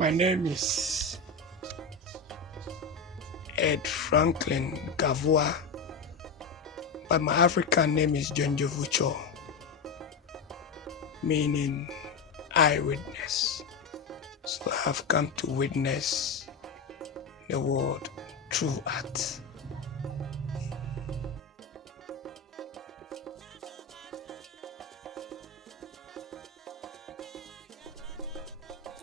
My name is Franklin Gavua, but my African name is Jwohnjovouchor, meaning eyewitness. So I have come to witness the world through art.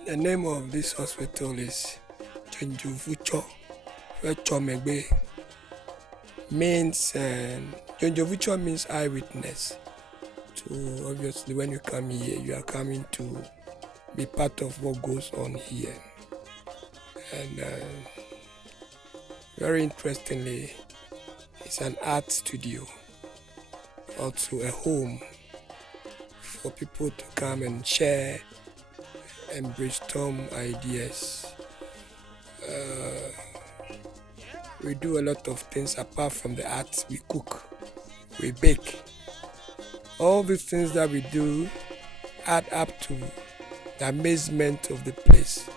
The name of this hospital is Jwohnjovouchor, means Jwohnjovouchor means eyewitness. So obviously when you come here, you are coming to be part of what goes on here. And very interestingly, it's an art studio, also a home for people to come and share and brainstorm ideas. We do a lot of things apart from the art. We cook, we bake. All these things that we do add up to the amazement of the place.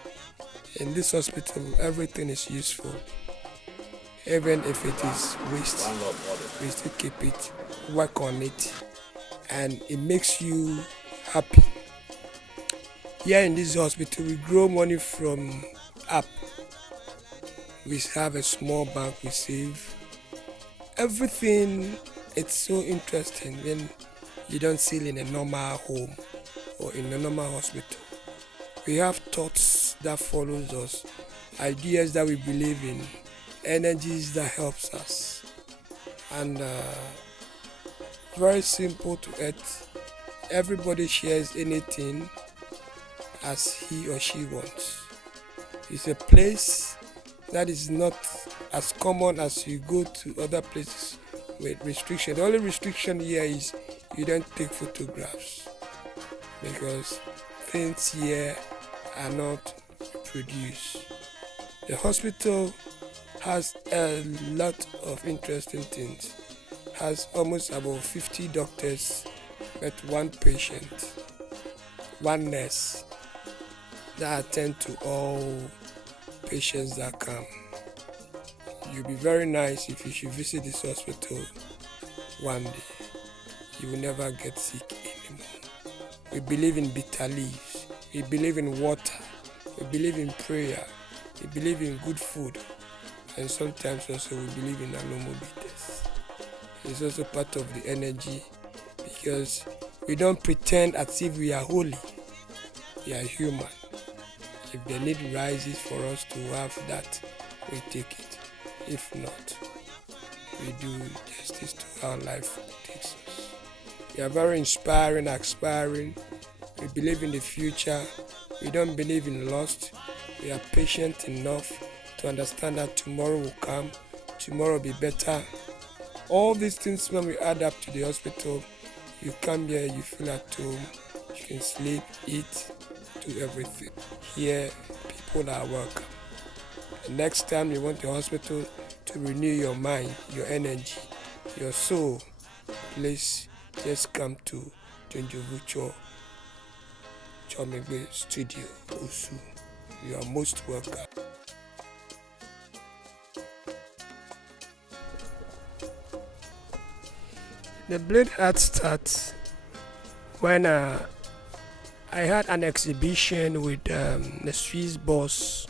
In this hospital, everything is useful. Even if it is waste, we still keep it, work on it, and it makes you happy. Here in this hospital, we grow money from up. We have a small bank, we save. Everything, it's so interesting when you don't see it in a normal home or in a normal hospital. We have thoughts that follows us, ideas that we believe in, energies that helps us. And very simple to earth. Everybody shares anything as he or she wants. It's a place that is not as common as you go to other places with restriction. The only restriction here is you don't take photographs because things here are not produced. The hospital has a lot of interesting things. Has almost about 50 doctors with one patient, one nurse that attend to all patients that come. You'll be very nice if you should visit this hospital one day. You will never get sick anymore. We believe in bitter leaves. We believe in water. We believe in prayer. We believe in good food. And sometimes also we believe in anomobites. It's also part of the energy because we don't pretend as if we are holy. We are human. If the need rises for us to have that, we take it. If not, we do justice to our life takes us. We are very inspiring, aspiring. We believe in the future. We don't believe in lost. We are patient enough to understand that tomorrow will come, tomorrow will be better. All these things, when we add up to the hospital, you come here, you feel at home, you can sleep, eat, do everything. Here, people are welcome. The next time you want the hospital to renew your mind, your energy, your soul, please just come to Jwohnjovouchor Studio, Osu. You are most welcome. The Blade Art starts when I had an exhibition with the Swiss boss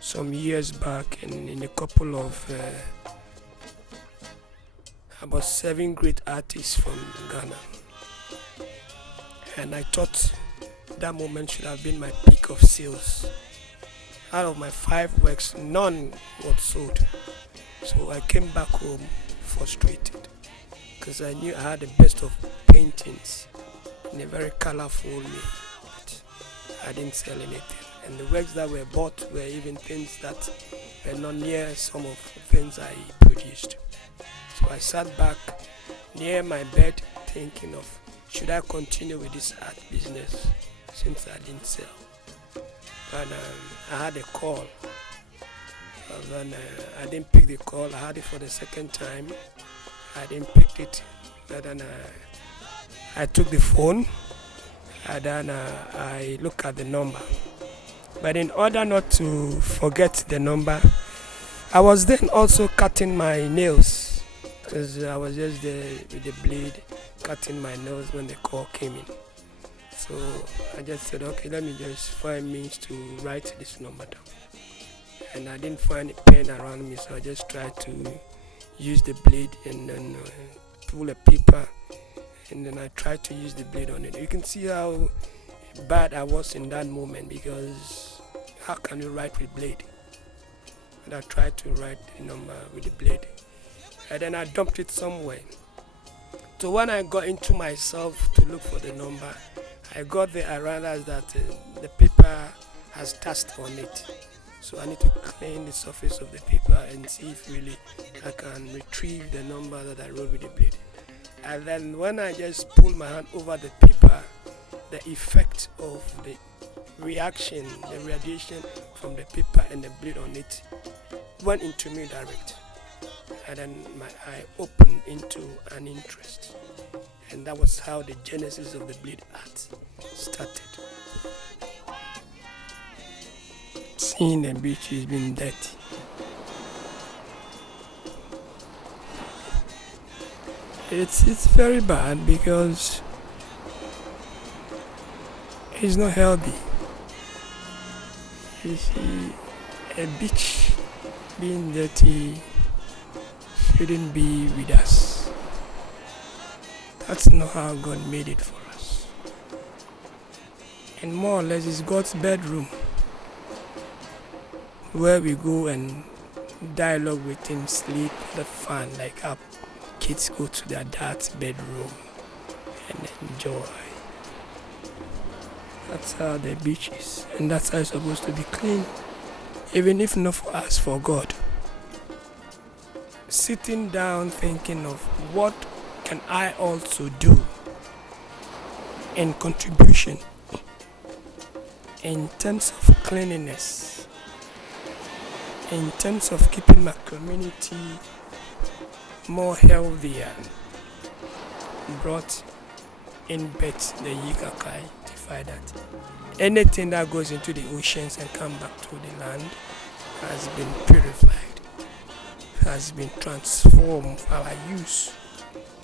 some years back, and in a couple of about 7 great artists from Ghana. And I thought that moment should have been my peak of sales. Out of my 5 works, none was sold. So I came back home frustrated because I knew I had the best of paintings in a very colorful way, but I didn't sell anything. And the works that were bought were even things that but not near some of the things I produced. So I sat back near my bed thinking of, should I continue with this art business since I didn't sell? And I had a call. And then I didn't pick the call. I had it for the second time. I didn't pick it. And then I took the phone. And then I looked at the number. But in order not to forget the number, I was then also cutting my nails, because I was just there with the blade cutting my nails when the call came in. So I just said, okay, let me just find means to write this number down. And I didn't find a pen around me, so I just tried to use the blade and then pull a paper, and then I tried to use the blade on it. You can see how bad I was in that moment, because how can you write with blade? And I tried to write the number with the blade, and then I dumped it somewhere. So when I got into myself to look for the number, I got there, I realized that the paper has dust on it. So I need to clean the surface of the paper and see if really I can retrieve the number that I wrote with the blade. And then when I just pull my hand over the paper, the effect of the reaction, the radiation from the paper and the blade on it went into me direct. And then my eye opened into an interest. And that was how the genesis of the blade art started. Seeing the beach is being dirty. It's very bad, because it's not healthy. You see, a beach being dirty shouldn't be with us. That's not how God made it for us. And more or less, it's God's bedroom, where we go and dialogue with Him, sleep, the fun, like our kids go to their dad's bedroom and enjoy. That's how the beach is, and that's how it's supposed to be clean, even if not for us, for God. Sitting down thinking of what can I also do in contribution in terms of cleanliness, in terms of keeping my community more healthier, brought in birth the Kakai to find that anything that goes into the oceans and come back to the land has been purified, has been transformed for our use.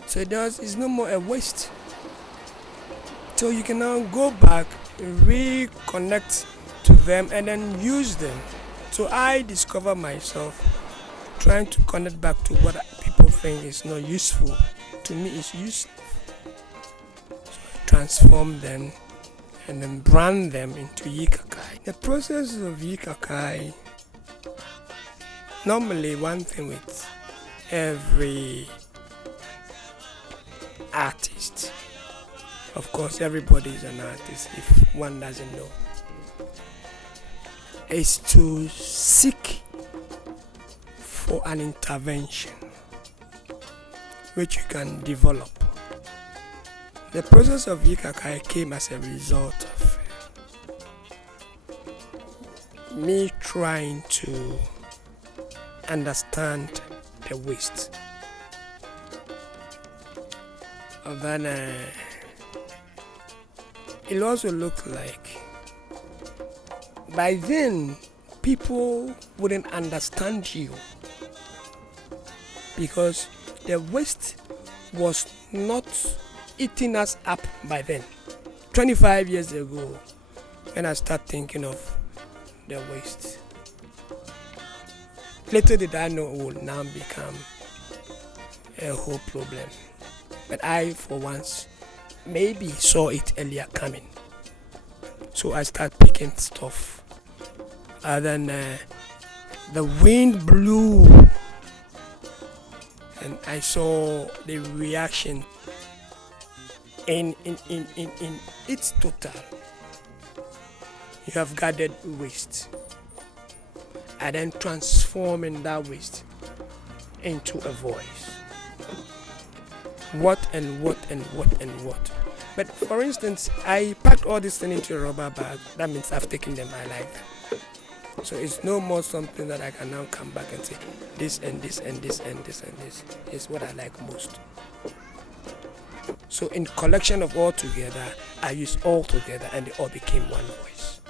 So it's no more a waste. So you can now go back, reconnect to them, and then use them. So I discover myself trying to connect back to what people think is not useful. To me, it's useful. So I transform them and then brand them into Kakai. The process of Kakai, normally one thing with every artist, of course everybody is an artist if one doesn't know, is to seek for an intervention which you can develop. The process of Kakai came as a result of me trying to understand the waste. Then it also looked like by then people wouldn't understand you, because the waste was not eating us up by then. 25 years ago, when I started thinking of the waste, little did I know it would now become a whole problem. But I, for once, maybe saw it earlier coming. So I started picking stuff. And then the wind blew, and I saw the reaction in its total. You have gathered waste, and then transforming that waste into a voice. What and what and what and what. But for instance, I packed all this thing into a rubber bag. That means I've taken them, I like them. So it's no more something that I can now come back and say, this and this and this and this and this is what I like most. So in collection of all together, I used all together and they all became one voice.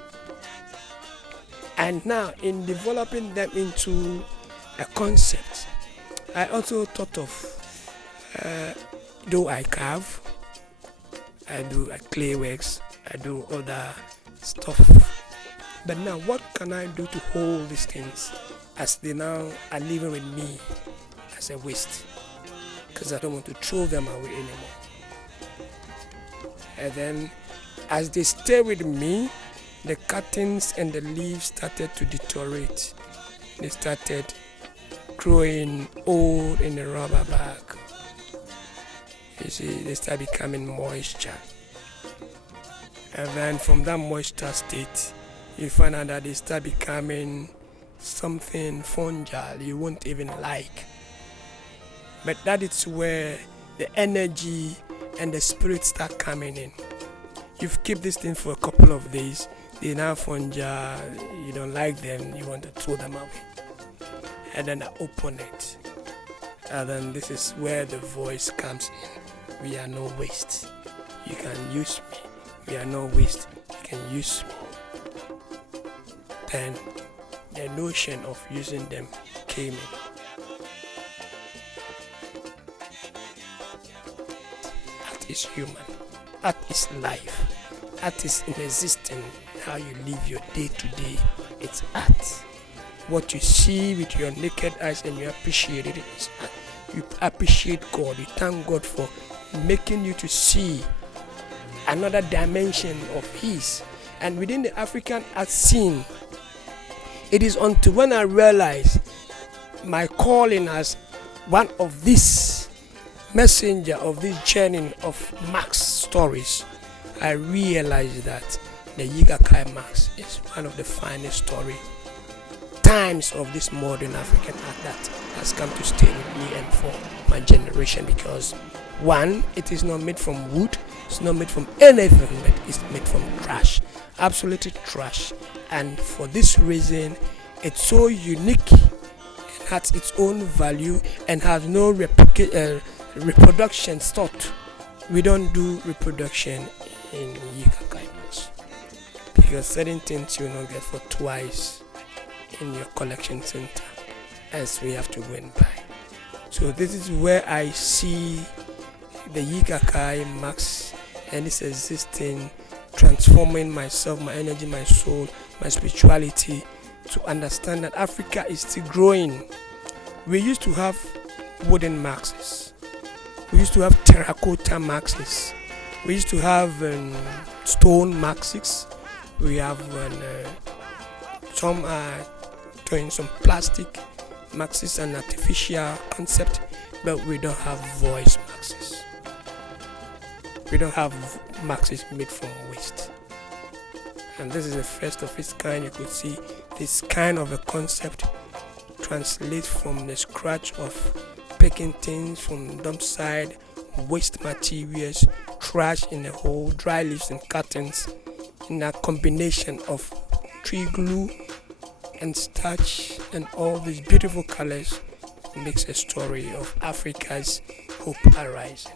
And now in developing them into a concept, I also thought of, though I carve, I do clay works, I do other stuff. But now what can I do to hold these things as they now are living with me as a waste? Because I don't want to throw them away anymore. And then as they stay with me, the cuttings and the leaves started to deteriorate. They started growing old in the rubber bag. You see, they start becoming moisture. And then from that moisture state, you find out that they start becoming something fungal you won't even like. But that is where the energy and the spirit start coming in. You've kept this thing for a couple of days, they're now fungal, you don't like them, you want to throw them away. And then I open it. And then this is where the voice comes in. We are no waste. You can use me. We are no waste. You can use me. Then the notion of using them came in. Art is human. Art is life. Art is in existence. How you live your day to day. It's art. What you see with your naked eyes and you appreciate it is art. You appreciate God. You thank God for making you to see another dimension of His. And within the African art scene, it is until when I realize my calling as one of this messenger of this journey of Max stories, I realized that the Kakai Max is one of the finest story times of this modern African art that has come to stay with me and for my generation, because one, it is not made from wood, it's not made from anything, but it's made from trash, absolutely trash. And for this reason, it's so unique and has its own value and has no reproduction thought. We don't do reproduction in Kakai Max because certain things you will not get for twice in your collection center, as we have to go and buy. So this is where I see the Kakai Max and this existing, transforming myself, my energy, my soul, my spirituality, to understand that Africa is still growing. We used to have wooden maxes. We used to have terracotta maxes. We used to have stone maxes. We have some are doing some plastic maxes and artificial concept, but we don't have voice maxes. We don't have maxes made from waste. And this is the first of its kind. You could see this kind of a concept translate from the scratch of picking things from dump side, waste materials, trash in the hole, dry leaves and curtains, in a combination of tree glue and starch and all these beautiful colors makes a story of Africa's hope arising.